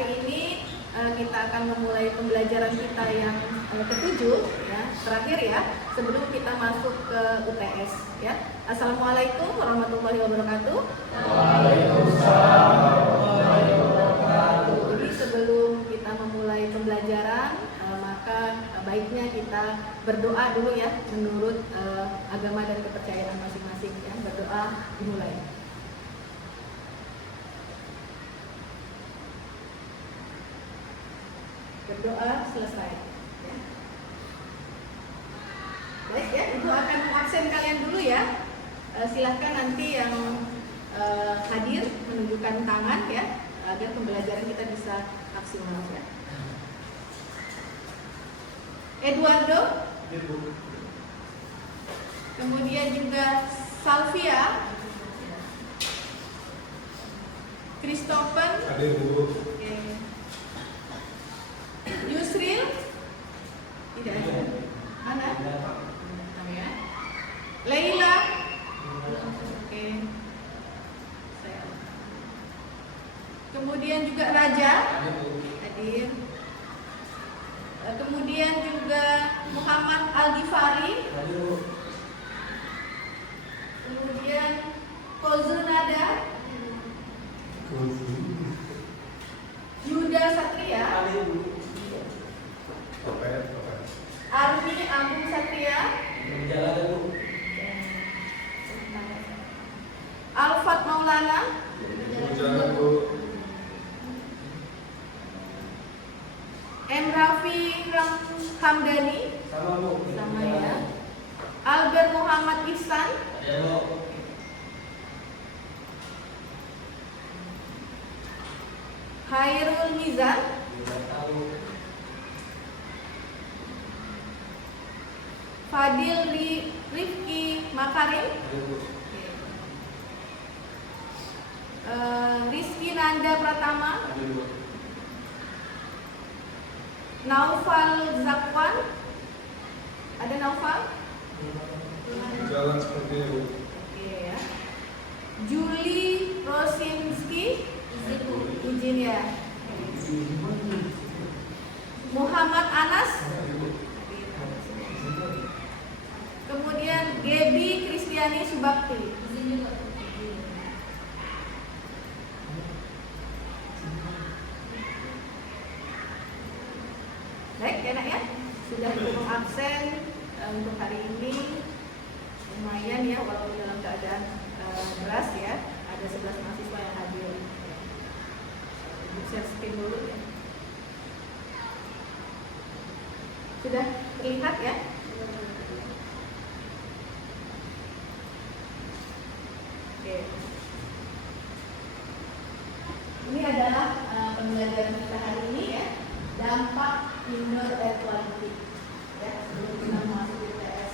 hari ini kita akan memulai pembelajaran kita yang ketujuh, ya, terakhir ya, sebelum kita masuk ke UTS. Ya. Assalamualaikum warahmatullahi wabarakatuh. Waalaikumsalam warahmatullahi wabarakatuh. Jadi sebelum kita memulai pembelajaran, maka baiknya kita berdoa dulu ya, menurut agama dan kepercayaan masing-masing. Ya. Berdoa dimulai. Berdoa selesai. Ya. Baik ya, Ibu akan mengabsen kalian dulu ya. Silahkan nanti yang hadir menunjukkan tangan ya, agar pembelajaran kita bisa maksimal ya. Eduardo, kemudian juga Salvia, Christopher, Yusril, tidak ada. Mana? Ya. Leila, oke. Kemudian juga Raja, hadir. Kemudian juga Muhammad Al-Ghifari, kemudian Kozunada, Yuda Satria, Armi Agung Satria, Alfat Maulana, M. Rafi Hamdani, sama ya. Albert Muhammad Ihsan, Hairul Mizan, Fadil Rifki Makarim, Rizky Nanda Pratama, Naufal Zakwan, ada Naufal? Jalan seperti itu. Oke ya. Julie Rosinski, izin ya. Muhammad Anas, kemudian Gebi Kristiani Subakti. Baik, enak ya. Sudah cukup absen untuk hari ini. Lumayan ya, walaupun dalam keadaan beras ya. Ada 11 mahasiswa yang hadir. Share screen dulu ya. Sudah terlihat ya? Oke. Ini adalah pembelajaran kita hari ini ya. Dampak indoor air quality ya, sebelum kita masuk UTS.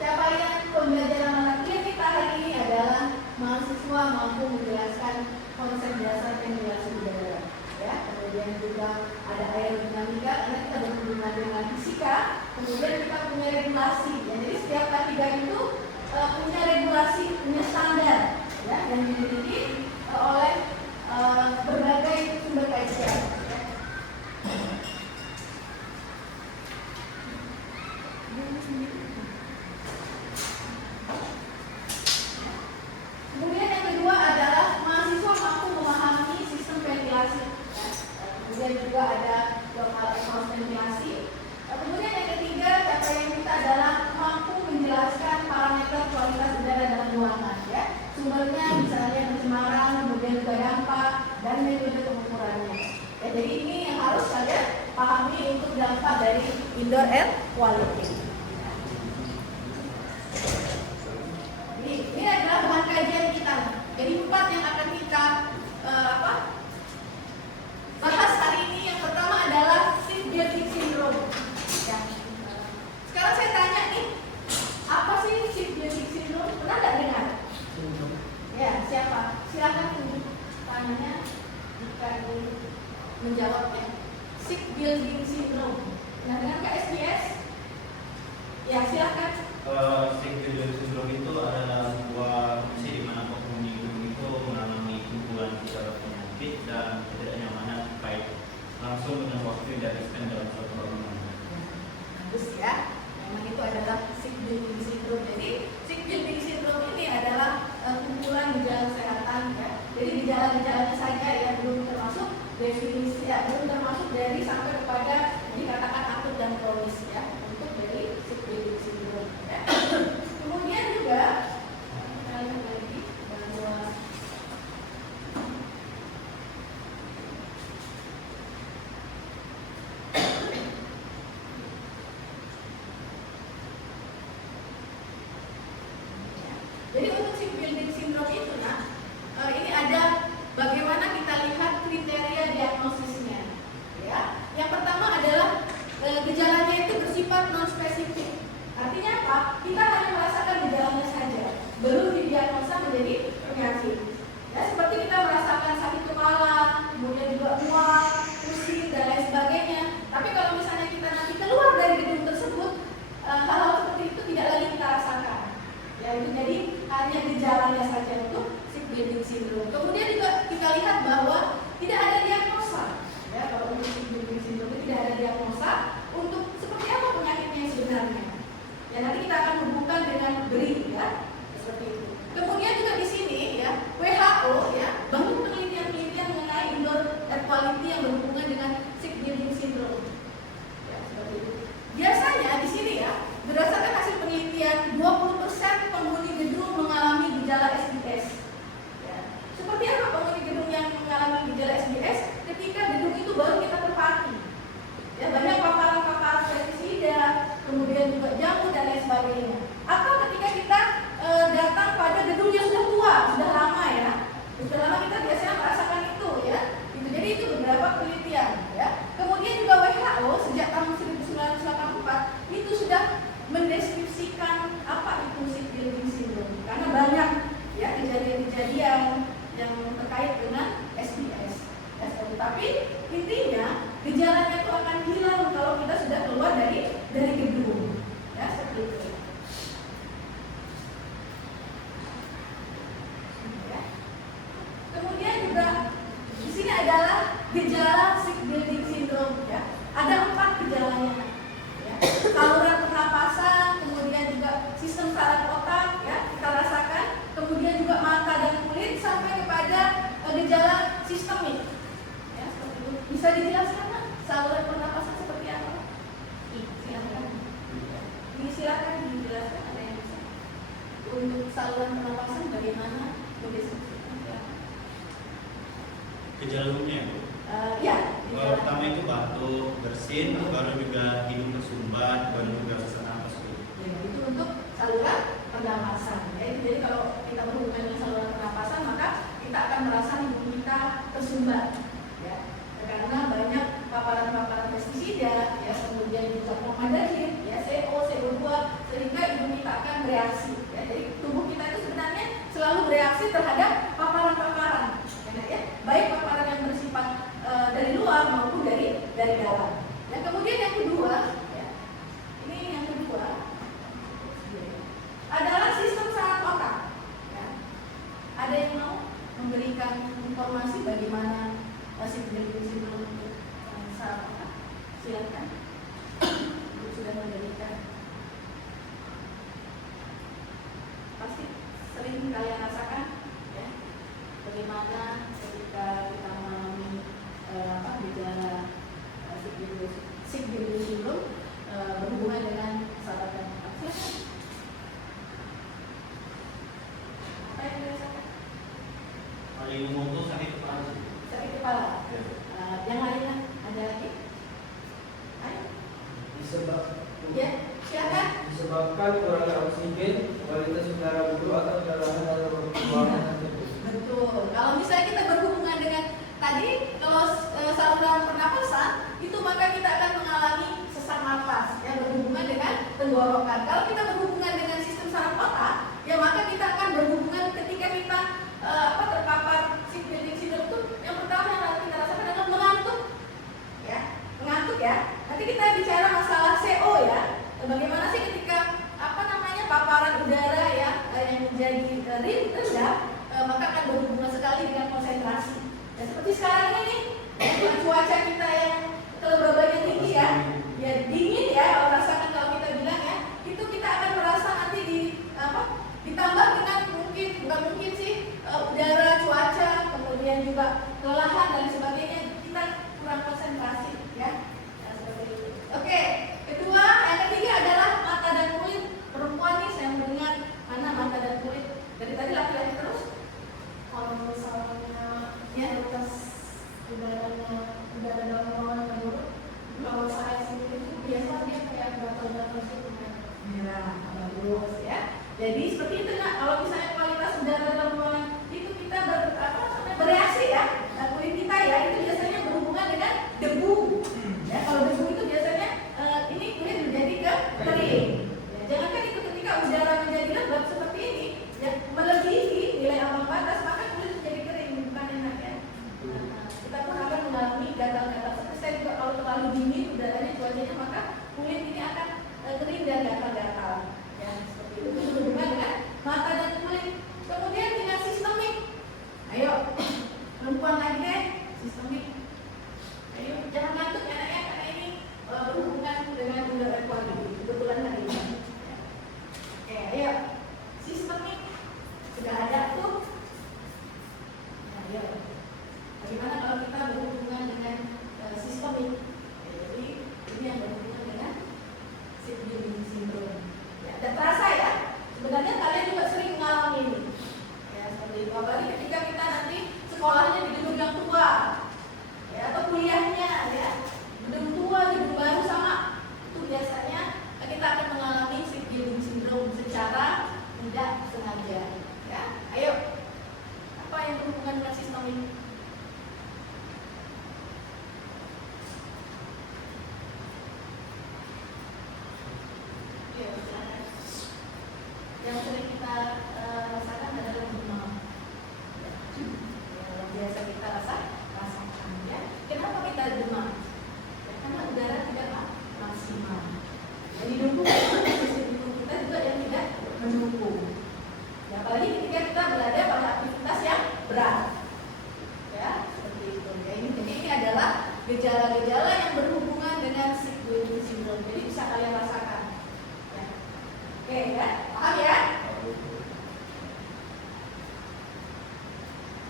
Capaian pembelajaran anak kita hari ini adalah mahasiswa mampu menjelaskan konsep dasar ventilasi udara ya, kemudian juga ada aerodinamika karena kita berhubungan dengan fisika, kemudian kita punya regulasi ya, jadi setiap K3 itu punya regulasi, punya standar ya, yang dimiliki oleh berbagai sumber kajian. Kemudian yang kedua adalah mahasiswa mampu memahami sistem ventilasi. Ya. Kemudian juga ada proses ventilasi. Kemudian yang ketiga capaian kita adalah mampu menjelaskan parameter kualitas udara dalam ruangan. Ya. Sumbernya misalnya pencemaran, kemudian juga dampak dan metode pengukurannya. Ya, jadi ini yang harus kalian pahami untuk dampak dari indoor air quality. Ini adalah bahan kajian kita. Jadi 4 yang akan kita bahas hari ini. Yang pertama adalah ship building syndrome. Ya. Sekarang saya tanya nih, apa sih ship building syndrome? Pernah nggak dengar? Ya, siapa? Silakan tunjuk tangannya jika ingin menjawabnya. Ship building syndrome. Pernah dengar ke SBS? Ya, silakan. Ship building syndrome itu adalah sebuah kondisi di mana penghuni gedung itu mengalami kumpulan gejala penyakit dan ketidaknyamanan bagus ya. Memang itu adalah sick building syndrome. Jadi sick building syndrome ini adalah kumpulan gejala kesehatan ya. Jadi gejala-gejalanya saja ya, belum termasuk definisi ya, belum termasuk dari sampai kepada dikatakan akut dan kronis ya, untuk dari sick building syndrome ya. Kemudian juga kita lihat lagi bahwa jadi untuk sick building syndrome itu ini ada bagaimana kita lihat kriteria diagnosisnya ya. Yang pertama adalah gejalanya itu bersifat non spesifik. Artinya apa? Kita hanya merasakan gejalanya saja, belum didiagnosa menjadi penyakit. Ya, seperti kita merasakan sakit kepala, kemudian juga mual, pusing dan lain sebagainya. Tapi kalau misalnya kita nanti keluar dari gedung tersebut, hal-hal seperti itu tidak lagi kita rasakan. Ya, itu jadi hanya gejalanya saja untuk sick building syndrome. Kemudian juga kita lihat bahwa tidak ada diagnosa. Ya, kalau untuk sick building syndrome itu tidak ada diagnosa untuk seperti apa penyakitnya yang sebenarnya. Ya, nanti kita akan hubungkan dengan BRI ya, seperti itu. Kemudian juga di sini ya, WHO ya bangun penelitian-penelitian mengenai indoor air quality yang berhubungan dengan sick building syndrome. Ya, seperti itu. Biasanya di sini ya, berdasarkan hasil penelitian 20% penghuni gedung mengalami gejala SBS. Ya. Seperti apa penghuni gedung yang mengalami gejala SBS? Ketika gedung itu baru kita tempati. Ya, banyak paparan-paparan pestisida, kemudian juga jamur dan lain sebagainya. Atau ketika kita datang pada gedung yang sudah tua, sudah lama ya, sudah lama kita biasanya merasakan itu ya. Jadi itu beberapa penelitian ya. Kemudian juga WHO sejak tahun 1984 itu sudah mendeskripsikan apa itu sick building syndrome karena banyak ya kejadian-kejadian yang terkait dengan SBS. Tapi intinya gejalanya itu akan hilang kalau kita sudah keluar dari gedung. Ya, seperti itu. Ya. Kemudian juga di sini adalah gejala sick building syndrome ya. Ada 4 gejalanya. Ya. Saluran pernapasan, kemudian juga sistem saraf otak ya, kita rasakan, kemudian juga mata dan kulit sampai kepada gejala sistemik. Ya, seperti itu. Bisa dijelaskan saluran pernapasan seperti apa? Silakan. Silakan dijelaskan, ada yang bisa. Untuk saluran pernapasan bagaimana mendeskripsikan? Ya. Gejala umumnya Bu? Ya. Pertama itu batuk, bersin, baru juga hidung tersumbat, baru juga sesak napas Bu. Ya, itu untuk saluran pernapasan. Ya, jadi kalau kita berhubungan dengan saluran pernapasan, maka kita akan merasa hidung kita tersumbat. Ya, karena banyak paparan-paparan pestisida, ya, kemudian juga formaldehyde, ya, CO, CO2, sehingga hidung kita akan bereaksi. Ya, jadi tubuh kita itu sebenarnya selalu bereaksi terhadap paparan-paparan. Ya, baik paparan yang bersifat dari luar maupun dari dalam. Dan kemudian yang kedua, ya, ini yang kedua adalah sistem saraf otak. Ya. Ada yang mau memberikan informasi bagaimana sick building syndrome untuk saraf otak? Silakan. Ibu sudah memberikan. Pasti sering kalian rasakan, ya, bagaimana ketika kita mengalami gejala sick building syndrome berhubungan dengan saraf dan otak. Silakan. Apa yang dirasakan? Paling umum itu sakit kepala. Sakit kepala. Ya. Yang lainnya ada lagi? Ayo. Silakan. Disebabkan kurangnya oksigen, kualitas udara buruk atau kelelahan dalam perkembangan tersebut. Betul. Kalau misalnya kita berhubungan dengan tadi, kalau saluran pernapasan itu maka kita akan mengalami sesak napas, ya, berhubungan dengan tenggorokan. Kalau kita berhubungan dengan sistem saraf otak, ya maka kita akan berhubungan ketika kita terpapar sick building syndrome itu, yang pertama yang kita rasakan adalah mengantuk, ya. Nanti kita bicara masalah CO ya. Bagaimana sih ketika paparan udara ya yang menjadi rendah, maka akan berhubungan sekali dengan konsentrasi. Ya, seperti sekarang ini cuaca kita yang kelembabannya tinggi ya dingin ya, kalau rasakan Nah, bagus ya. Jadi seperti itu nak. Kalau misalnya kualitas udara dalam ruangan itu kita bereaksi ya. Nah, kulit kita ya itu biasanya berhubungan dengan debu. Ya, kalau debu itu biasanya ini kulit menjadi kering. Ya, jangankan itu ketika udara menjadi lembab seperti ini, ya, melebihi nilai ambang batas maka kulit menjadi kering, bukan enak ya. Kita pun akan mengalami gatal-gatal. Seperti saya juga kalau terlalu dingin udaranya cuacanya maka kulit ini akan kering dan gatal-gatal. Ya, seperti itu berhubungan dengan mata dan kulit. Kemudian dengan sistemik. Ayo, perempuan lagi deh, sistemik. Ayo, jangan ngantuk ya nak ya, karena ini berhubungan dengan udara quality. Kebetulan hari ini. Oke, ayo, sistemik sudah ada tuh. Nah, ayo, bagaimana kalau kita berhubungan dengan sistemik? Jadi ini yang berhubungan dengan shipbuilding syndrome. Ya, dan terasa ya, sebenarnya kalian juga sering mengalami ini. Ya, seperti itu. Apalagi ketika kita nanti sekolahnya di gedung yang tua, ya, atau kuliahnya ya, gedung tua, gedung baru sama, itu biasanya kita akan mengalami shipbuilding syndrome secara tidak sengaja. Ya, ayo, apa yang berhubungan dengan sistem ini? Yang sering kita rasakan adalah demam. Yang biasa kita rasakan ya. Kenapa kita demam? Ya, karena udara tidak maksimal. Yang didukung sistem hidung kita juga yang tidak mendukung. Ya, apalagi ketika kita berada pada aktivitas yang berat. Ya, seperti itu. Ya, ini adalah gejala-gejala yang berhubungan dengan shipbuilding syndrome. Jadi bisa kalian rasakan. Ya. Oke ya, paham ya?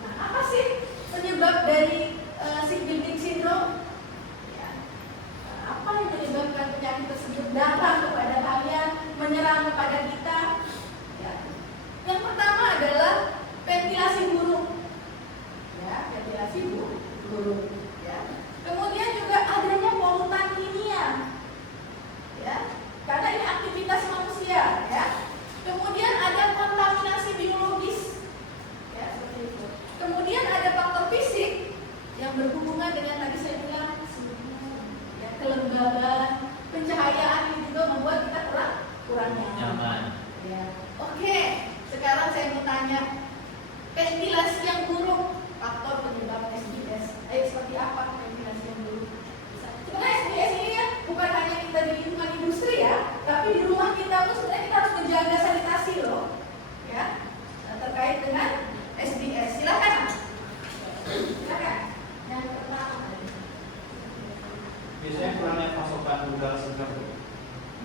Nah, apa sih penyebab dari shipbuilding syndrome? Ya. Apa yang menyebabkan penyakit tersebut datang kepada kalian, menyerang kepada kita? Ya. Yang pertama adalah ventilasi buruk. Ya, ventilasi buruk. Ya. Kemudian juga adanya polutan kimia. Ya. Karena ini aktivitas manusia, ya. Kemudian ada kontaminasi biologis, ya, seperti itu. Kemudian ada faktor fisik yang berhubungan dengan tadi saya bilang suhu, ya, kelembaban, pencahayaan ini juga membuat kita kurang nyaman. Ya. Oke, sekarang saya mau tanya, ventilasi yang buruk faktor penyebab SBS. Ayo, seperti apa ventilasi yang buruk? Sebenarnya SBS ini ya bukan hanya kita di lingkungan industri ya, tapi di rumah kita pun sebenarnya kita harus menjaga sanitasi loh, ya. Terkait dengan SBS. Silakan. Yang pertama. Biasanya kurangnya pasokan udara segar.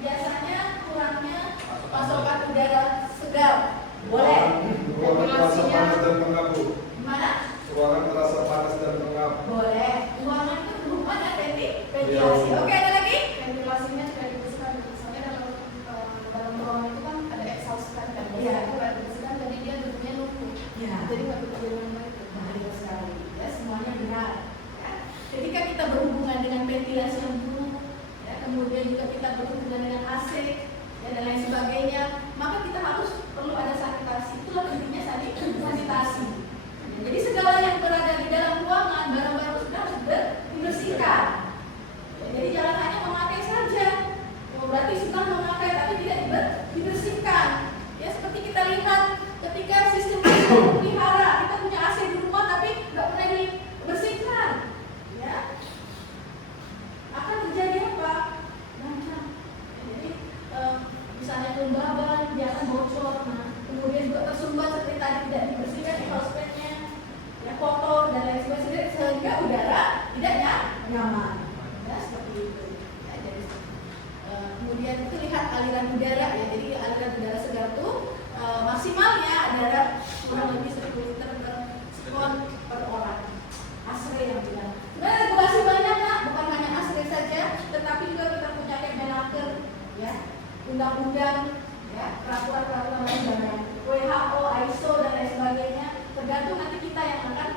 Biasanya kurangnya pasokan udara segar. Boleh. Ruangan terasa panas dan pengap, Bu. Gimana? Ruangan terasa panas dan pengap. Boleh. Ruangan itu berhubungan dengan ventilasi. Oke, ada lagi? Ventilasinya juga dibersihkan. Misalnya dalam ruangan itu kan ada exhaust fan kan. Iya. Itu nggak dibersihkan, jadi dia duduknya numpuk. Ya. Jadi nggak bekerja dengan baik. Betul sekali. Ya, semuanya benar. Ya. Ketika kita berhubungan dengan ventilasi yang buruk, ya, kemudian juga kita berhubungan dengan AC, ya, dan lain sebagainya, maka kita harus perlu ada sanitasi. Itulah pentingnya sanitasi. Ya, jadi segala yang berada di dalam ruangan, barang-barang sudah harus dibersihkan. Ya, jadi jangan hanya memakai saja. Oh, berarti sedang memakai tapi tidak dibersihkan. Ya, seperti kita lihat ketika sistem kita pelihara, kita punya AC di rumah tapi nggak pernah dibersihkan. Ya, akan terjadi apa? Lancar. Ya, jadi misalnya kelembaban, dia akan bocor. Nah, kemudian juga tersumbat seperti tadi tidak dibersihkan exhaust-nya, ya, kotor dan lain sebagainya, sehingga udara tidak nyaman. Ya, seperti itu. Ya, jadi kemudian itu lihat aliran udara ya. Jadi aliran udara segar itu maksimalnya adalah kurang lebih 10 liter per sekon per orang. ASRE yang bilang. Sebenarnya regulasi banyak Kak, bukan hanya ASRE saja, tetapi juga kita punya Kemmenaker, ya, undang-undang, ya, peraturan-peraturan lain banyak, WHO, ISO dan lain sebagainya. Tergantung nanti kita yang akan.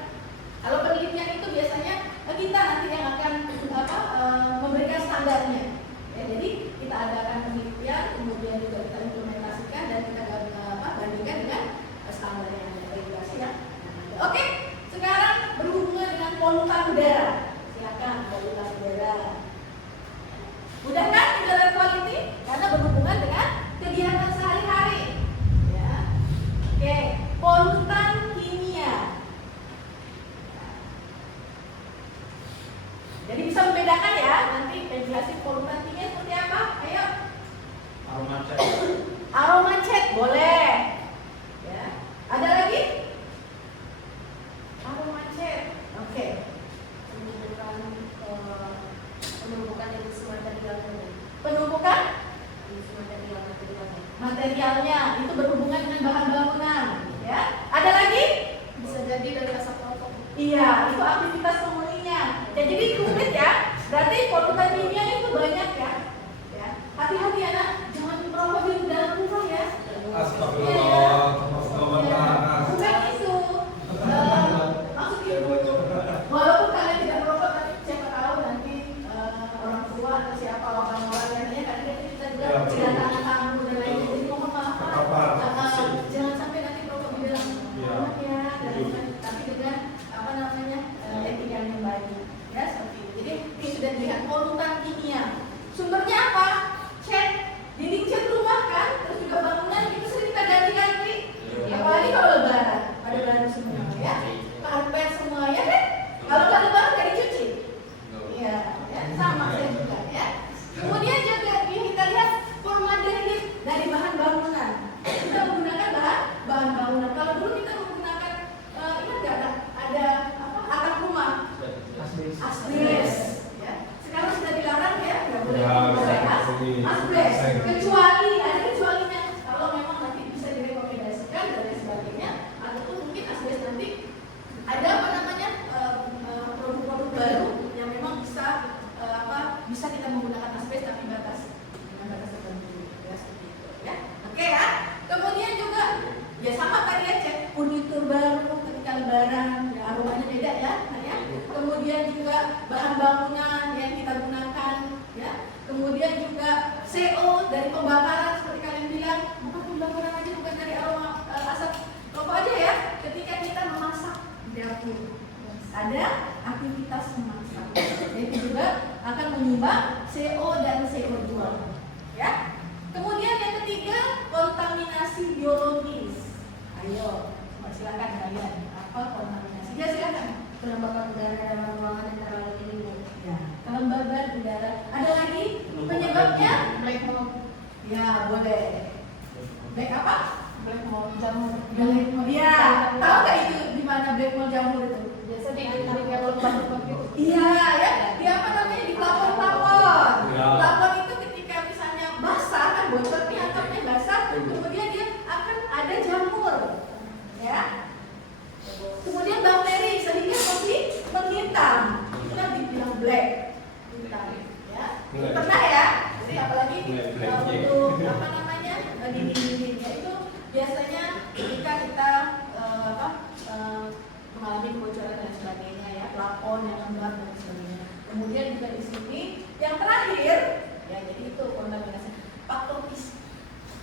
Kalau penelitian itu biasanya kita nanti yang akan memberikan standarnya. Ya, jadi kita adakan penelitian, kemudian juga kita materialnya itu berhubungan dengan bahan bangunan, ya. Ada lagi? Bisa jadi dari asap rokok. Iya, itu aktivitas penghuninya. Ya, jadi komplit ya. Berarti polutan kimia itu banyak ya. Ya, hati-hati anak, jangan merokok di dalam rumah ya. Astagfirullah. Bukan itu. Maksud ibu, walaupun kalian tidak merokok, tapi siapa tahu nanti orang tua atau siapa orang-orang lainnya, kadang kita juga kedatangan tamu dan lain-lain. Jadi mohon maaf Pak, jangan sampai nanti merokok di dalam rumah ya. Tapi dengan apa namanya etika yang baik, ya seperti itu. Jadi ini sudah dilihat polutan kimia. Sumbernya apa? Cat, dinding cat rumah kan, terus juga bangunan itu sering kita ganti-ganti. Apalagi kalau lebaran, pada baru semua ya. Karpet semua ya kan? Kalau nggak lebaran nggak dicuci. Iya, ya, sama saya juga ya. Kemudian juga yang kita lihat formaldehyde dari bahan bangunan. Kita menggunakan bahan bangunan. Kalau dulu kita menggunakan ingat nggak ada apa atap rumah? Asbes. Ya. Sekarang sudah dilarang ya, nggak boleh menggunakan asbes. Kecuali ada kecualinya. Kalau memang nanti bisa direkomendasikan dan lain sebagainya, ataupun mungkin asbes nanti ada apa namanya produk-produk baru yang memang bisa bisa kita menggunakan asbes tapi dengan batas tertentu ya seperti itu ya. Oke ya. Kemudian juga ya sama tadi ya cek furnitur baru ketika lebaran ya aromanya beda ya. Nah, ya. Kemudian juga bahan bangunan yang kita gunakan ya. Kemudian juga CO dari pembakaran seperti kalian bilang, bukan pembakaran aja, bukan dari aroma asap rokok aja ya. Ketika kita memasak di dapur ada aktivitas memasak, itu juga akan menyumbang CO dan CO2 ya. Kemudian yang ketiga kontaminasi biologis. Ayo silakan kalian, apa kontaminasi? Ya silakan. Pelembaban udara dalam ruangan yang terlalu tinggi, Bu. Ya, kelembaban udara. Ada lagi penyebabnya? Black mold. Ya boleh. Black apa? Black mold jamur. Black mold. Ya, tahu nggak itu di mana black mold jamur itu? Biasa di kayak lembab gitu. Iya ya, di apa namanya di plafon. Ya. Plafon itu ketika misalnya basah kan bocor nih atapnya basah, kemudian dia akan ada jamur, ya. Kemudian bakteri sehingga masih menghitam, itulah dibilang black, hitam, ya. Pernah ya? Jadi apalagi untuk apa namanya dinding-dindingnya itu biasanya ketika kita mengalami kebocoran dan sebagainya ya, plafon yang lembab dan sebagainya. Kemudian juga di sini yang terakhir ya, jadi itu kontaminasi faktor fisik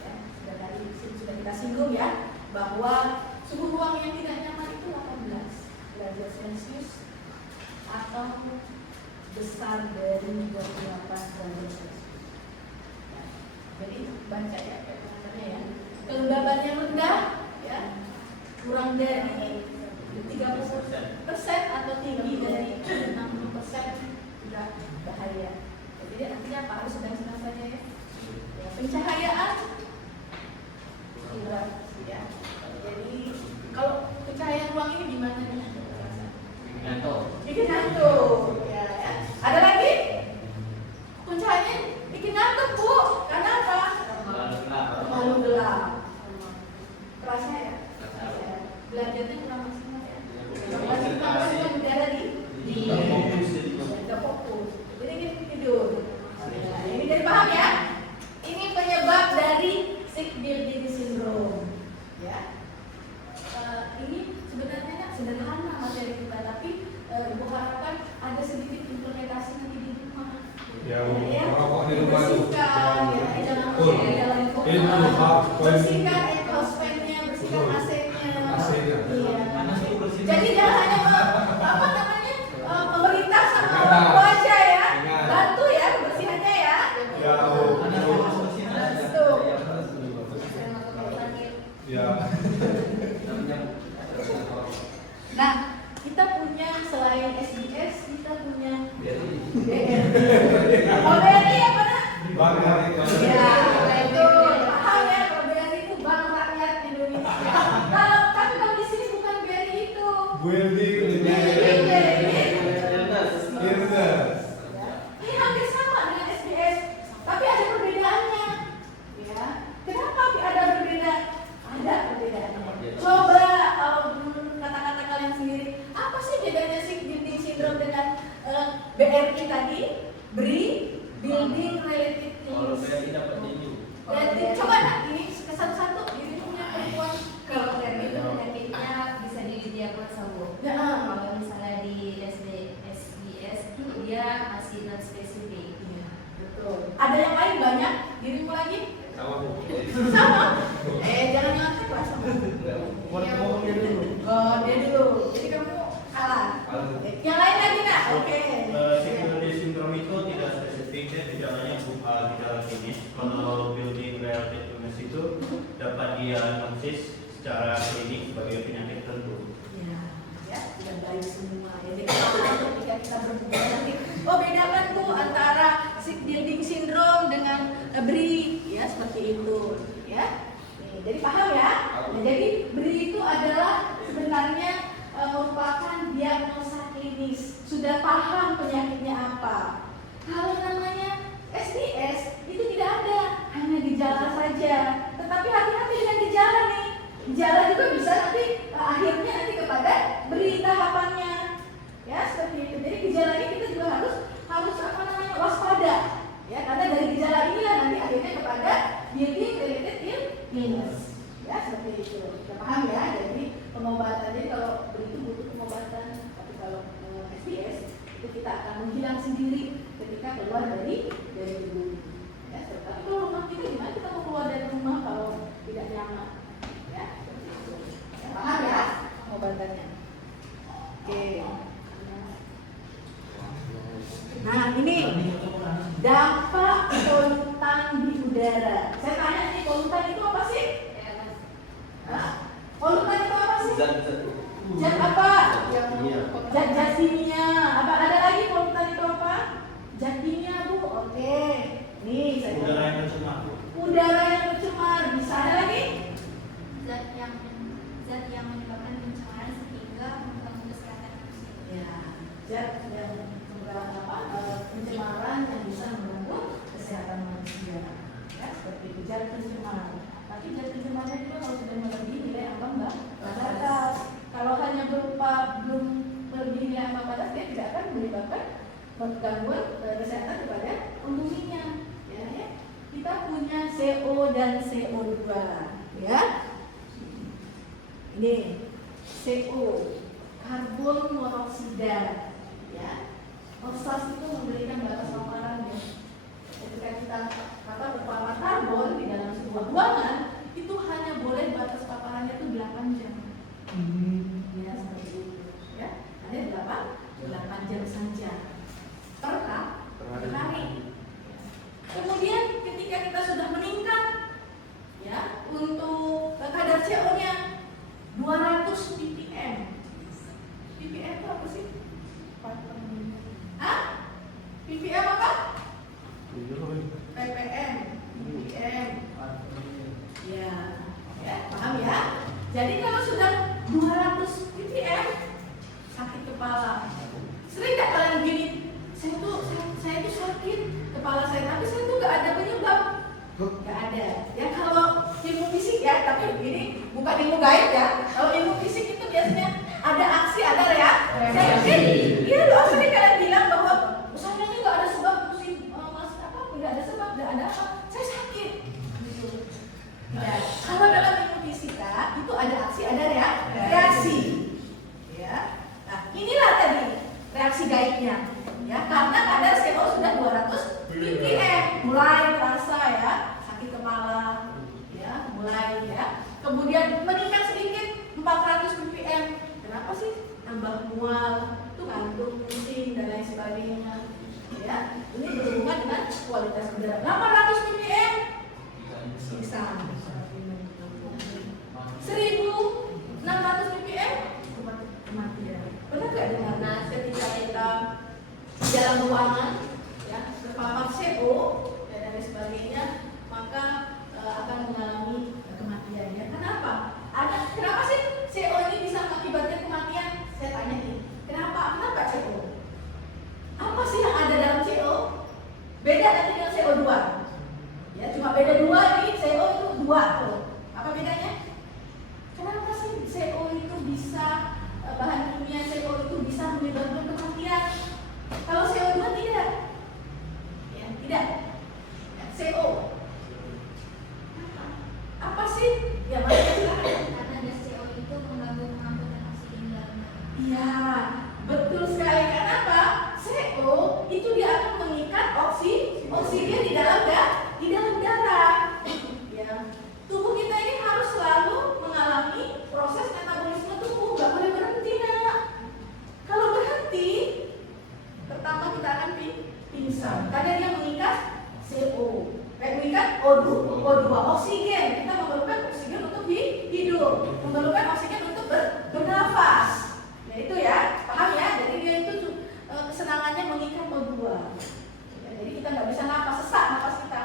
ya, sudah kita singgung ya bahwa suhu ruang yang tidak nyaman itu 18 derajat Celcius atau besar dari 28 derajat Celcius. Ya, jadi baca ya pengacaranya ya. Kelembaban yang rendah ya kurang dari 30% atau tinggi dari 60% sudah bahaya. Jadi artinya apa? Harus sedang-sedang saja ya. Ya, pencahayaan sudah ya. Jadi kalau pencahayaan ruang ini di mana nih? Bikin ngantuk. Ya, ya. Ada lagi? Pencahayaan bikin ngantuk, Bu. Karena apa? Terlalu gelap. Terasa ya? Belajarnya kurang maksimal ya. Maksimal udara tidak fokus. Jadi kita tidur. Ya, ini jadi paham ya? Ini penyebab dari sick building syndrome. Ya. Ini sebenarnya sederhana materi kita, tapi Ibu harapkan ada sedikit implementasi nanti di rumah. Ya, merokok di rumah itu. Bersihkan, ya, jangan Betul. masuk ke dalam Itu kotak. poin. Bersihkan exhaust fan-nya, bersihkan AC-nya. AC-nya. Iya. Jadi jangan hanya apa namanya pemerintah sama orang tua aja ya, bantu ya kebersihannya ya. Ya, Tuh. ya. Nah, kita punya selain SDS, kita punya BRI. Oh, BRI apa nak? Bang hari ini. Ya, itu paham ya, kalau BRI itu Bank Rakyat Indonesia. Tapi kalau di sini bukan BRI itu. BUMD. Sama Bu. Sama. Jangan ngakak lah sama. Ngomong dia dulu. Oh, dia dulu. Jadi kamu kalah. Yang lain lagi nak? Oke. CQD syndrome itu tidak spesifik, dia gejalanya gejala klinis. Kalau building related illness itu dapat diagnosis secara klinik sebagai penyakit tertentu. Ya, sudah baik semua. Ya, jadi paham ketika kita berbicara nanti. Oh, bedakan tuh antara building syndrome dengan BRI, ya seperti itu, ya. Nih, jadi paham ya? Nah, jadi BRI itu adalah sebenarnya merupakan diagnosa klinis. Sudah paham penyakitnya apa. Kalau namanya SDS itu tidak ada, hanya gejala saja. Tetapi hati-hati dengan gejala nih. Gejala juga bisa nanti akhirnya nanti kepada BRI tahapannya. Ya, seperti itu. Jadi gejala ini kita juga harus apa namanya waspada. Ya, karena dari gejala inilah nanti akhirnya kepada building related illness. Ya, seperti itu. Kita paham ya? Jadi pengobatan, jadi kalau BRI itu butuh pengobatan, tapi kalau SDS itu kita akan menghilang sendiri ketika keluar dari tubuh. Ya, tapi kalau rumah kita gimana kita mau keluar dari rumah kalau tidak nyaman? Ya, seperti itu. Ya, paham ya pengobatannya? Oke. Nah, ini dampak polutan di udara. Saya tanya nih, polutan itu apa sih? Hah? Polutan itu apa sih? Zat apa? Zat kimia. Apa ada lagi polutan itu apa? Zat kimia, Bu. Oke. Nih, saya Udara yang tercemar. udara yang tercemar. Bisa ada lagi? Zat yang menyebabkan pencemaran sehingga mengganggu kesehatan manusia. Ya, zat yang pencemaran yang bisa mengganggu kesehatan manusia. Ya, seperti itu zat pencemar. Tapi zat pencemarnya juga kalau sudah melebihi nilai ambang batas. Kalau hanya berupa belum melebihi nilai ambang batas, dia tidak akan menyebabkan gangguan kesehatan kepada penghuninya. Ya, ya. Kita punya CO dan CO2. Ya. Ini CO, karbon monoksida. Ya. OSAS itu memberikan batas paparan ya. Ketika kita berpapar karbon di dalam sebuah ruangan, itu hanya boleh batas paparannya itu 8 jam. Ya, seperti itu. Ya, hanya 8 jam saja per hari. Kemudian ketika kita sudah meningkat, ya, untuk kadar CO-nya 200 ppm. ppm itu apa sih? Hah? ppm apa? ppm. ppm. Ya, ya, paham ya? Jadi kalau sudah 200 ppm sakit kepala. Sering nggak kalian gini? Saya tuh sakit kepala saya, tapi saya tuh nggak ada penyebab. Nggak ada. Ya kalau ilmu fisik ya, tapi ini bukan ilmu gaib ya. Kalau ilmu fisik itu biasanya ada aksi, ada reaksi. Iya loh, sering kalian bilang bahwa saya ini nggak ada sebab mas apa, nggak ada sebab, nggak ada apa. Saya sakit. Gitu. Ya. Kalau dalam ilmu fisika itu ada aksi, ada reaksi. Ya. Nah, inilah tadi reaksi gaibnya. Ya, karena kadar CO sudah 200 ppm, mulai terasa ya sakit kepala, ya mulai ya. Kemudian meningkat sedikit 400 ppm. Kenapa sih? Tambah mual, tuh kantung, pusing dan lain sebagainya. Ya, ini berhubungan dengan kualitas udara. 800 ppm bisa 1600 ppm kematian. Pernah nggak dengar? Nah, ketika kita di dalam ruangan ya terpapar CO dan lain sebagainya, maka akan mengalami kematian. Ya, kenapa? Kenapa sih CO ini bisa mengakibatkan kematian? Saya tanya nih, kenapa CO? Apa sih yang ada dalam CO? Beda nanti dengan CO2. Ya, cuma beda 2 nih, CO itu 2 tuh. Apa bedanya? Kenapa sih CO itu bisa, bahan kimia CO itu bisa menyebabkan kematian? Kalau CO2 tidak. Ya, tidak. Ya, CO. Apa sih? Ya, makanya silakan. Karena gas CO itu mengganggu pengangkutan oksigen dalam darah. Iya, betul sekali. Kenapa? CO itu dia akan mengikat oksigen di dalam darah. O2, oksigen. Kita memerlukan oksigen untuk hidup, memerlukan oksigen untuk bernafas. Ya itu ya, paham ya? Jadi dia itu kesenangannya mengikat O2. Ya, jadi kita nggak bisa napas, sesak napas kita.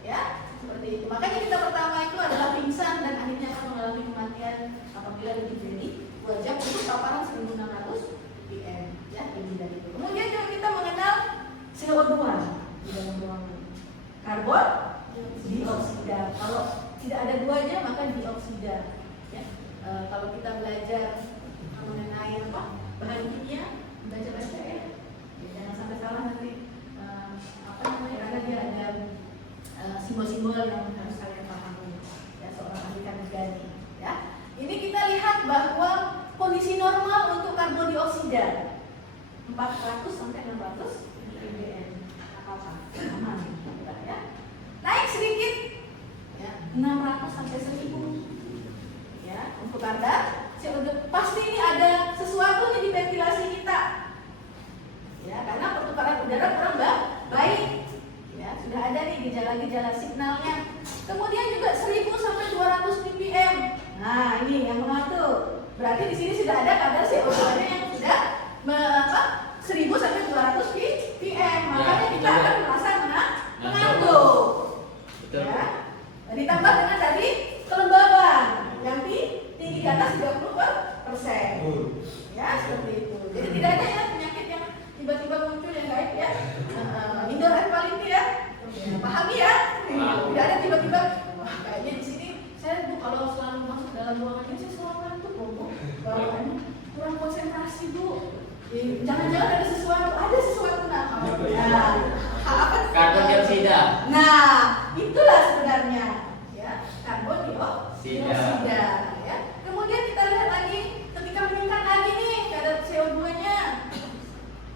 Ya, seperti itu. Makanya kita pertama itu adalah pingsan dan akhirnya akan mengalami kematian apabila lebih dari 2 jam untuk paparan 1600 ppm. Ya, ini dari itu. Kemudian juga kita mengenal CO2 di dalam ruangan. Karbon dioksida. Kalau tidak ada duanya maka dioksida. Ya. Kalau kita belajar mengenai apa bahan kimia, baca-baca ya. Jangan sampai salah nanti apa namanya karena dia ada simbol-simbol yang harus kalian pahami. Ya, seorang ahli kandungan. Ya. Ini kita lihat bahwa kondisi normal untuk karbon dioksida 400 sampai 600 ppm. Apa-apa? Aman. Ya. Naik sedikit ya, 600 sampai 1000. Ya, untuk kadar CO2 pasti ini ada sesuatu nih di ventilasi kita. Ya, karena pertukaran udara kurang baik. Ya, sudah ada nih gejala-gejala signalnya. Kemudian juga 1000 sampai 200 ppm. Nah, ini yang mengatur. Berarti di sini sudah ada kadar CO2-nya yang sudah 1000 sampai 200 ppm. Makanya kita akan merasa mengantuk. Ya. Ditambah dengan tadi kelembaban yang tinggi di atas 30%. Ya, seperti itu. Jadi tidak ada ya penyakit yang tiba-tiba muncul yang gaib ya. Indoor air quality ya. Pahami ya? Tidak ada tiba-tiba wah kayaknya di sini saya Bu kalau selalu masuk dalam ruangan ini saya selalu ngantuk Bu. Bawaannya kurang konsentrasi Bu. Jangan-jangan ada sesuatu nah. Apa? Karbon dioksida. Nah, itulah sebenarnya ya, karbon dioksida ya. Kemudian kita lihat lagi ketika meningkat lagi nih kadar CO2-nya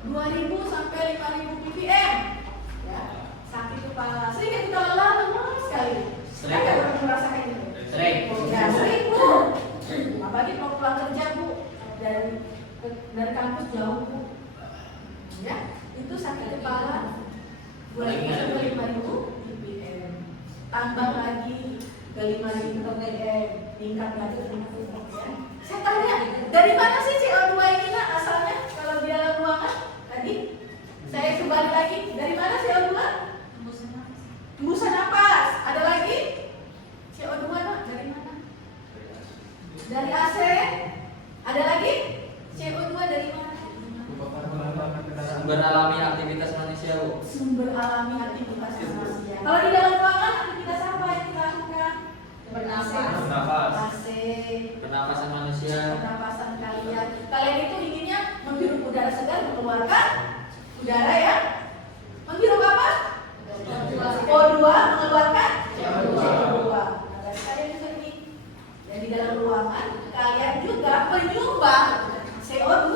2000 sampai 5000 ppm. Ya, sakit kepala. Sering kita lelah sekali. Sering. Ada orang merasakan itu? Sering. Ya, sering Bu. Apalagi mau pulang kerja Bu dari kampus jauh Bu. Ya, itu sakit kepala 2000 sampai 5000 ppm. Tambah lagi ke 5000 ppm, tingkat lagi ya. Saya tanya, dari mana sih CO2 ini nak asalnya kalau di dalam ruangan? Tadi saya kembali lagi, dari mana CO2? Hembusan napas. Ada lagi? CO2 nak dari mana? Dari AC. Ada lagi? CO2 dari mana? Sumber alami aktivitas manusia, Bu. Sumber alami aktivitas manusia. Kalau di dalam ruangan aktivitas apa yang kita lakukan? Bernafas. AC, Pernapasan manusia. pernapasan kalian. Kalian itu inginnya menghirup udara segar, mengeluarkan udara ya. Menghirup apa? O2, mengeluarkan CO2. Nah, dari kalian juga ini. Dan di dalam ruangan kalian juga penyumbang CO2.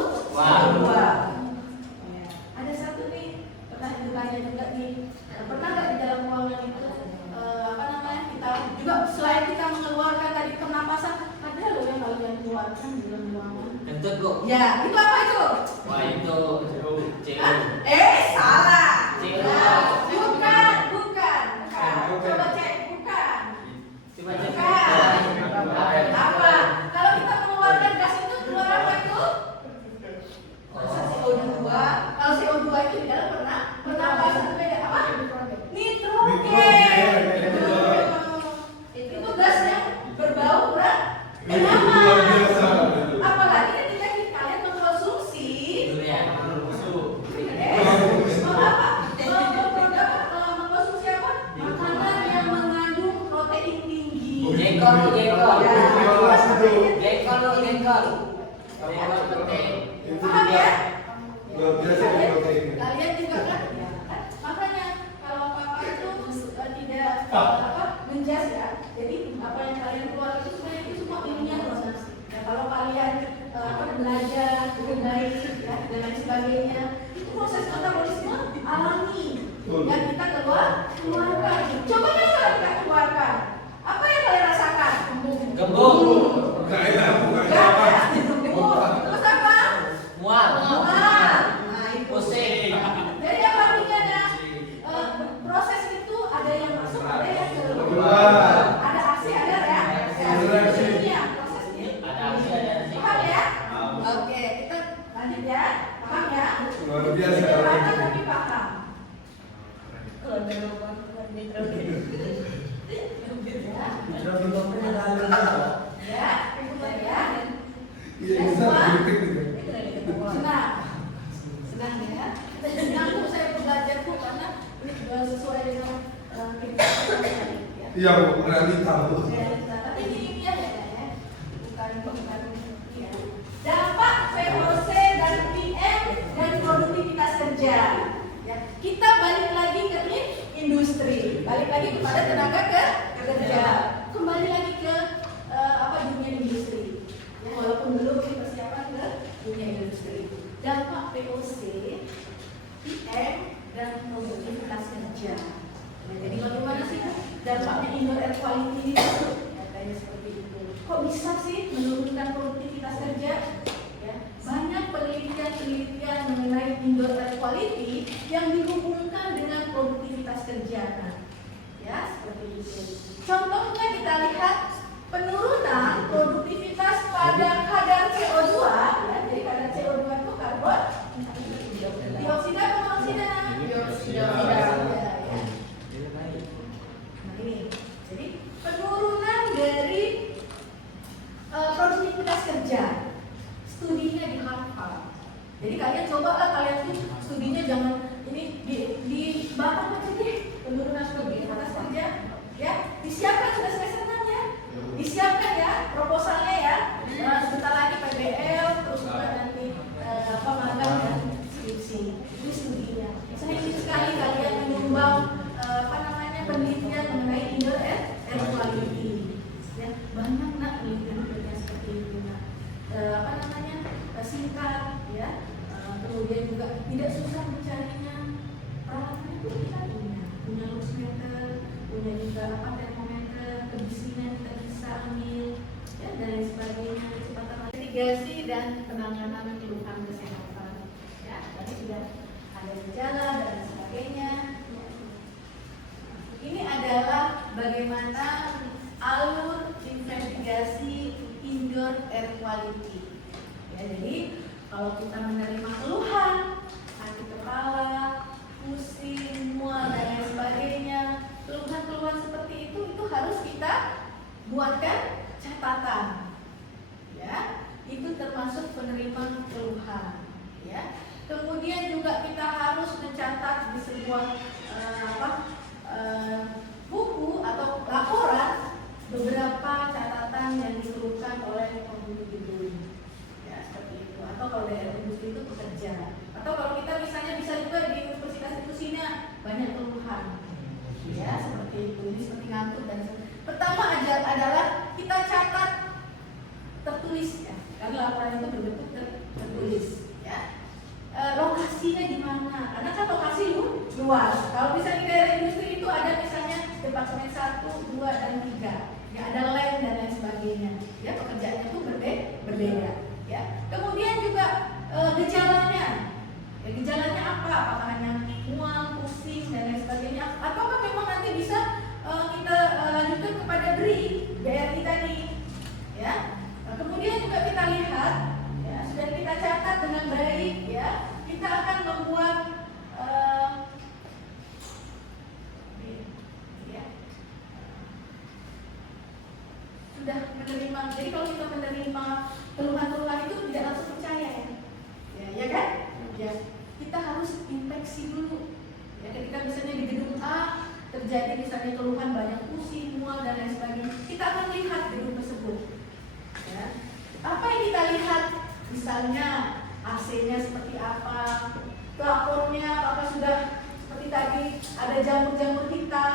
Ada satu nih pernah ditanya juga nih, pernah nggak di dalam ruangan itu apa namanya kita juga selain kita mengeluarkan tadi pernapasan ada loh yang kalian keluarkan di dalam ruangan. Kentut, Bu. Ya itu apa itu? Wah, itu CO. Salah. CO. Bukan. Coba cek bukan. Coba cek. Bukan. Apa? Kalau kita mengeluarkan gas itu keluar apa itu? CO2. Kalau CO2 itu di dalam pernapasan beda apa? Nitrogen. Itu gas yang berbau kurang nyaman. Apalagi ketika kalian mengkonsumsi mengkonsumsi apa? Makanan yang mengandung protein tinggi. Jengkol. Paham ya? Luar biasa Kalian- protein. Kalian juga kan? Ya, kan? Makanya kalau papa itu tidak menjas ya. Jadi apa yang kalian keluar itu sebenarnya itu semua ilmiah proses. Ya, kalau kalian belajar lebih baik ya dan lain sebagainya, itu proses metabolisme alami yang kita keluarkan. Coba deh kalau kita keluarkan, apa yang kalian rasakan? Gembung. Enggak enak, bukan Gak apa. ada. Terus apa? Mual. Nah, itu. Pusing. Jadi apa artinya ada proses itu ada yang masuk, ada yang keluar. Sudah bentuknya dalam apa? Ya, ya. Iya, Ya, bisa semua. kritik gitu. Senang. Senang ya. Senang Bu saya belajar Bu karena ini juga sesuai dengan kehidupan ya. Iya, Bu, realita, Bu. Realita. Tapi ini ilmiah ya. Bukan ya. Dampak VOC dan PM dan produktivitas kerja. Ya, kita balik lagi ke industri, balik lagi kepada tenaga kerja, kembali lagi ke dunia industri. Ya, walaupun belum dipersiapkan ke dunia industri. Dampak VOC, PM dan produktivitas kerja. Ya, jadi bagaimana sih dampaknya indoor air quality itu? Ya, kayak seperti itu. Kok bisa sih menurunkan produktivitas kerja? Ya, banyak penelitian mengenai indoor air quality yang dihubungkan dengan produktivitas kerja. Nah, ya, seperti itu. Contohnya kita lihat penurunan produktivitas pada kadar CO2, ya, jadi kadar CO2 itu karbon dioksida atau monoksida? Dioksida. Ya. Nah, ini. Jadi penurunan dari produktivitas kerja. Studinya di Harvard. Jadi kalian cobalah kalian tuh studinya jangan ini di Batam aja deh penurunan produktivitas kerja. Ya, disiapkan sudah semester 6 ya. Disiapkan ya proposalnya ya. Sebentar lagi PBL terus juga nanti magang dan skripsi. Ini studinya. Saya ingin sekali kalian menyumbang penelitian mengenai indoor air quality. Ya, banyak nak penelitian seperti itu. Nah, singkat ya. Kemudian juga tidak susah mencarinya. Peralatan itu kita punya lux meter, punya juga termometer, kebisingan kita bisa ambil, ya, dan lain sebagainya. Kecepatan mitigasi dan penanganan keluhan kesehatan. Ya, tadi sudah ada gejala dan lain sebagainya. Ini adalah bagaimana alur investigasi indoor air quality. Ya, jadi kalau kita menerima keluhan, sakit kepala, pusing, mual dan lain sebagainya, keluhan-keluhan seperti itu harus kita buatkan catatan. Ya, itu termasuk penerima keluhan. Ya, kemudian juga kita harus mencatat di sebuah buku atau laporan beberapa catatan yang dikeluhkan oleh penghuni gedung. Ya, seperti itu. Atau kalau daerah industri itu pekerja. Atau kalau kita misalnya bisa juga di universitas-institusinya banyak keluhan. Ya, seperti itu. Ini seperti ngantuk dan pertama adalah kita catat tertulis ya. Karena laporan itu berbentuk tertulis ya. Lokasinya di mana? Karena kan lokasi luas. Kalau misalnya di daerah industri itu ada misalnya departemen 1, 2, dan 3. Ya, ada lab dan lain sebagainya. Ya, pekerjaannya itu berbeda. Ya. Kemudian juga gejalanya. Ya, gejalanya apa? Apakah hanya mual, pusing dan lain sebagainya? Ataukah memang nanti bisa kita lanjutkan kepada BRI tadi? Ya. Nah, kemudian juga kita lihat, ya, sudah kita catat dengan baik, ya. Kita akan membuat sudah menerima. Jadi kalau kita menerima keluhan-keluhan itu tidak langsung percaya ya kan? Ya, kita harus inspeksi dulu. Ya, ketika misalnya di gedung A terjadi misalnya keluhan banyak pusing, mual dan lain sebagainya, kita akan lihat gedung tersebut. Ya, apa yang kita lihat? Misalnya AC-nya seperti apa, plafonnya apakah sudah seperti tadi ada jamur-jamur hitam,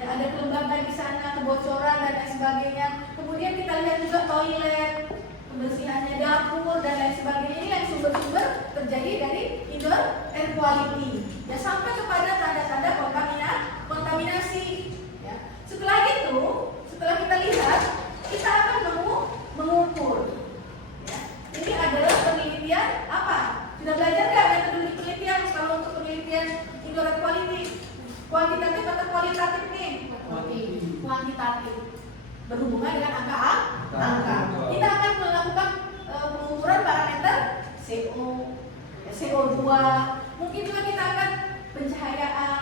ya, ada kelembaban di sana, kebocoran dan lain sebagainya. Kemudian kita lihat juga toilet, kebersihannya dapur dan lain sebagainya. Ini yang sumber-sumber terjadi dari indoor air quality. Ya, sampai kepada tanda-tanda kontaminasi. Ya. Setelah itu, setelah kita lihat, kita akan mengukur. Ya. Ini adalah penelitian apa? Sudah belajar nggak metode penelitian? Kalau untuk penelitian indoor air quality, kuantitatif atau kualitatif nih? Kuantitatif. Berhubungan dengan angka. Kita akan melakukan pengukuran parameter CO2. Mungkin juga kita akan pencahayaan,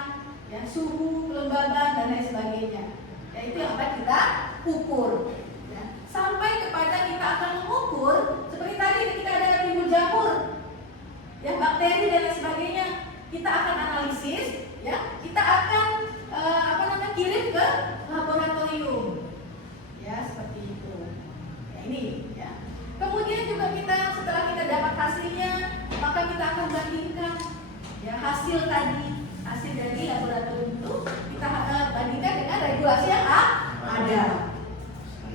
ya, suhu, kelembaban dan lain sebagainya. Ya, itu yang akan kita ukur. Ya. Sampai kepada kita akan mengukur seperti tadi ketika ada timbul jamur, ya bakteri dan lain sebagainya, kita akan analisis, ya kita akan kirim ke laboratorium, ya seperti itu. Ya, ini, ya. Kemudian juga kita setelah kita dapat hasilnya, maka kita akan bandingkan, ya hasil dari laboratorium itu kita bandingkan dengan regulasi yang ada.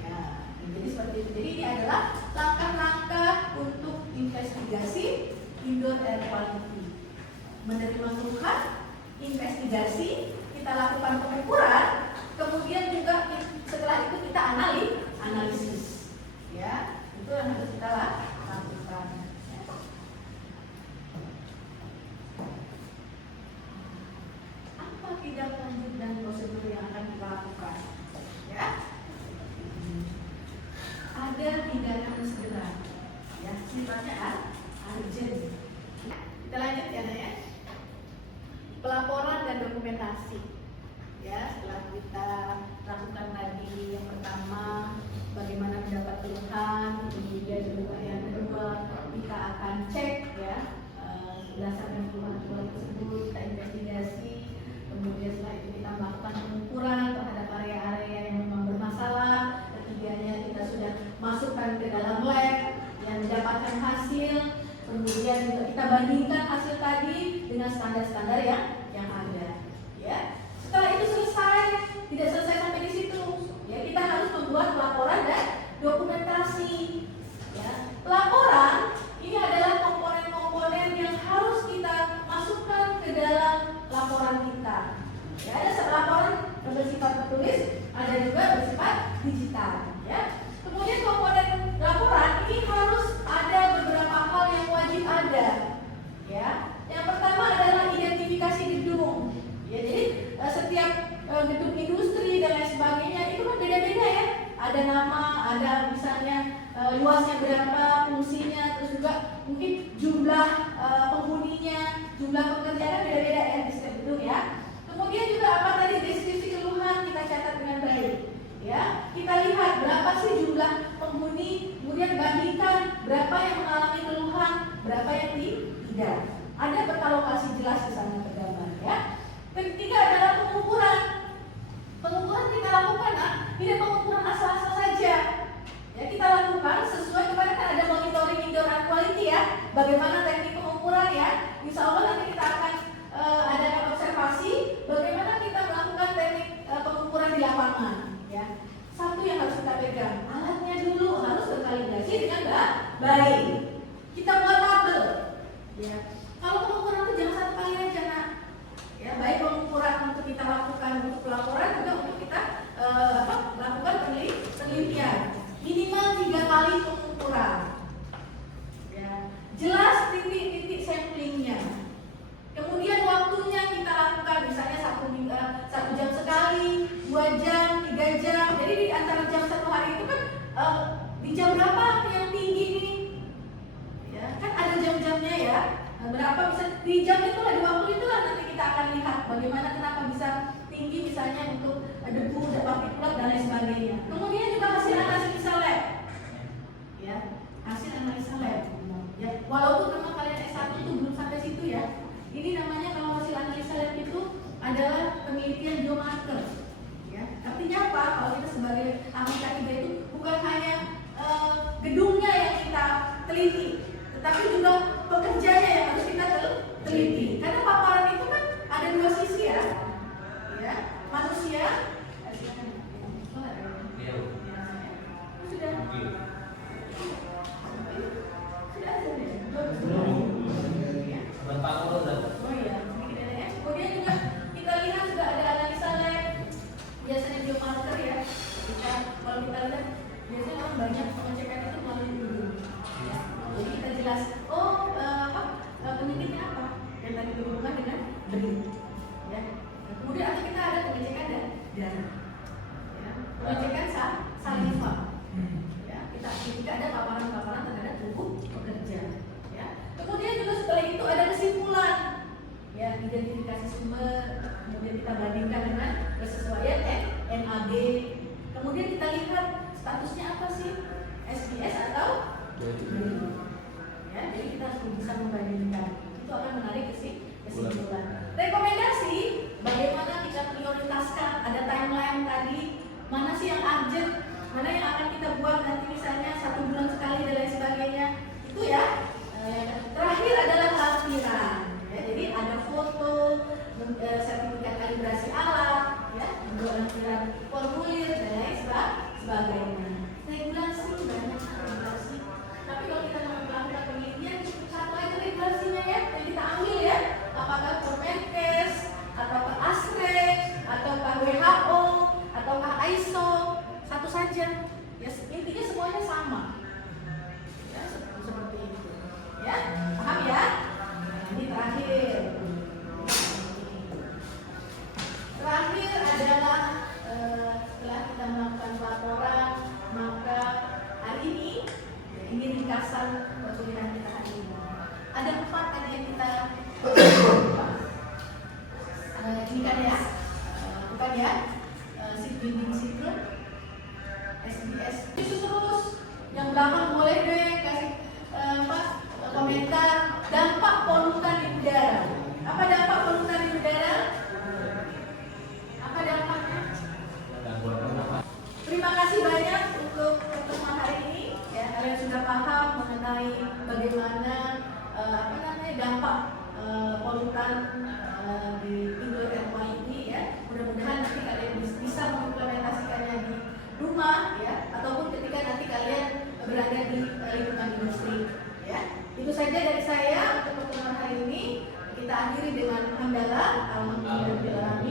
Ya, jadi seperti itu. Jadi ini adalah langkah-langkah untuk investigasi indoor air quality. Menerima keluhan, investigasi, kita lakukan pengukuran, kemudian juga setelah itu kita analisis. Ya, itu yang harus kita lakukan. Ya. Apa tindak lanjut dan prosedur yang akan kita lakukan? Ya, ada tindakan segera. Ya, sifatnya urgent. Kita lanjut ya, Naya. Pelaporan dan dokumentasi. Ya, setelah kita lakukan tadi yang pertama bagaimana mendapat keluhan, kemudian juga yang kedua kita akan cek ya berdasarkan keluhan-keluhan tersebut, kita investigasi, kemudian setelah itu kita melakukan pengukuran terhadap area-area yang memang bermasalah, ketiganya kita sudah masukkan ke dalam lab yang mendapatkan hasil, kemudian juga kita bandingkan hasil tadi dengan standar-standar yang ada. Ya, setelah itu selesai, tidak selesai sampai di situ. Ya, kita harus membuat laporan dan dokumentasi. Ya, pelaporan ini adalah komponen-komponen yang harus kita masukkan ke dalam laporan kita. Ya, ada laporan bersifat tertulis, ada juga bersifat digital. Ya, kemudian komponen laporan ini harus ada beberapa hal yang wajib ada. Ya, yang pertama adalah identifikasi gedung. Ya, jadi setiap gedung industri dan lain sebagainya itu kan beda-beda ya. Ada nama, ada misalnya luasnya berapa, fungsinya, terus juga mungkin jumlah penghuninya, jumlah pekerjaan beda-beda ya di setiap gedung ya. Kemudian juga apa tadi deskripsi keluhan kita catat dengan baik. Ya, kita lihat berapa sih jumlah penghuni, kemudian bandingkan berapa yang mengalami keluhan, berapa yang tidak. Ada peta lokasi jelas di sana tergambar ya. Ketiga adalah pengukuran. Pengukuran kita lakukan tidak pengukuran asal-asal saja. Ya, kita lakukan sesuai kepada kan ada monitoring indoor air quality ya. Bagaimana teknik pengukuran ya? Insya Allah nanti kita akan adakan observasi bagaimana kita melakukan teknik pengukuran di lapangan. Ya, satu yang harus kita pegang, alatnya dulu harus berkalibrasi dengan baik. Kita buat tabel. Ya, kalau pengukuran itu jangan satu kali aja nak. Ya, baik pengukuran untuk kita lakukan untuk pelaporan juga untuk kita lakukan penelitian. Minimal 3 kali pengukuran. Ya, jelas titik-titik samplingnya. Kemudian waktunya kita lakukan misalnya 1 jam sekali, 2 jam, 3 jam. Jadi di antara jam 1 hari itu kan di jam berapa yang tinggi nih? Ya, kan ada jam-jamnya ya. Berapa bisa di jam itulah, di waktu itulah nanti kita akan lihat bagaimana kenapa bisa tinggi misalnya untuk debu, partikulat dan lain sebagainya. Kemudian juga hasil analisa lab. Ya, hasil analisa lab. Ya, walaupun memang kalian S1 itu belum sampai situ ya. Ini namanya kalau hasil analisa lab itu adalah penelitian biomarker. Ya, artinya apa? Kalau kita sebagai anggota IBA itu bukan hanya gedungnya yang kita teliti, tetapi juga pekerjanya yang harus kita teliti. Karena paparan itu kan ada 2 sisi ya. Ya, manusia. Sudah. Oh iya. Kemudian juga kita lihat juga ada analisa lab. Biasanya biomarker ya. Kalau kita lihat biasanya orang banyak pengecekan itu melalui gedung. Ya. Jadi kita jelas, penyakitnya apa? Yang tadi berhubungan dengan benih. Ya. Kemudian atau kita ada pengecekan darah. Ya. Pengecekan saliva. Ya. Kita ada paparan-paparan terhadap tubuh pekerja. Ya. Kemudian juga setelah itu ada kesimpulan. Ya, identifikasi sumber, kemudian kita bandingkan dengan kesesuaian NAD. Kemudian kita lihat statusnya apa sih? SBS atau ya, jadi kita harus bisa membandingkan. Itu akan menarik kesimpulan. Rekomendasi bagaimana kita prioritaskan, ada timeline tadi, mana sih yang urgent, mana yang akan kita buat nanti misalnya 1 bulan sekali dan lain sebagainya. Itu ya. Terakhir adalah lampiran. Ya, jadi ada foto, sertifikat kalibrasi alat, ya, lampiran formulir dan lain sebagainya. Regulasi banyak regulasi. Tapi kalau kita mau melakukan penelitian cukup satu aja regulasinya ya, yang kita ambil ya. Apakah Permenkes, ataukah ASREC, ataukah WHO, ataukah ISO, satu saja. Ya intinya semuanya sama. Ya seperti itu. Ya paham ya? Nah, ini terakhir. Terakhir adalah setelah kita melakukan pelaporan, maka hari ini ringkasan perkuliahan kita hari ini. Ada 4 tadi yang kita ini kan ya, bukan ya, seat bimbing situ, SBS. Terus yang belakang boleh deh kasih komentar dampak polutan di udara. Apa dampak polutan di udara? Apa dampaknya? Terima kasih banyak untuk pertemuan hari ini. Ya, kalian sudah paham mengenai bagaimana dampak polutan di indoor air quality ya. Mudah-mudahan nanti kalian bisa mengimplementasikannya di rumah ya, ataupun ketika nanti kalian berada di lingkungan industri ya. Itu saja dari saya untuk pertemuan hari ini. Kita akhiri dengan hamdalah, alhamdulillah.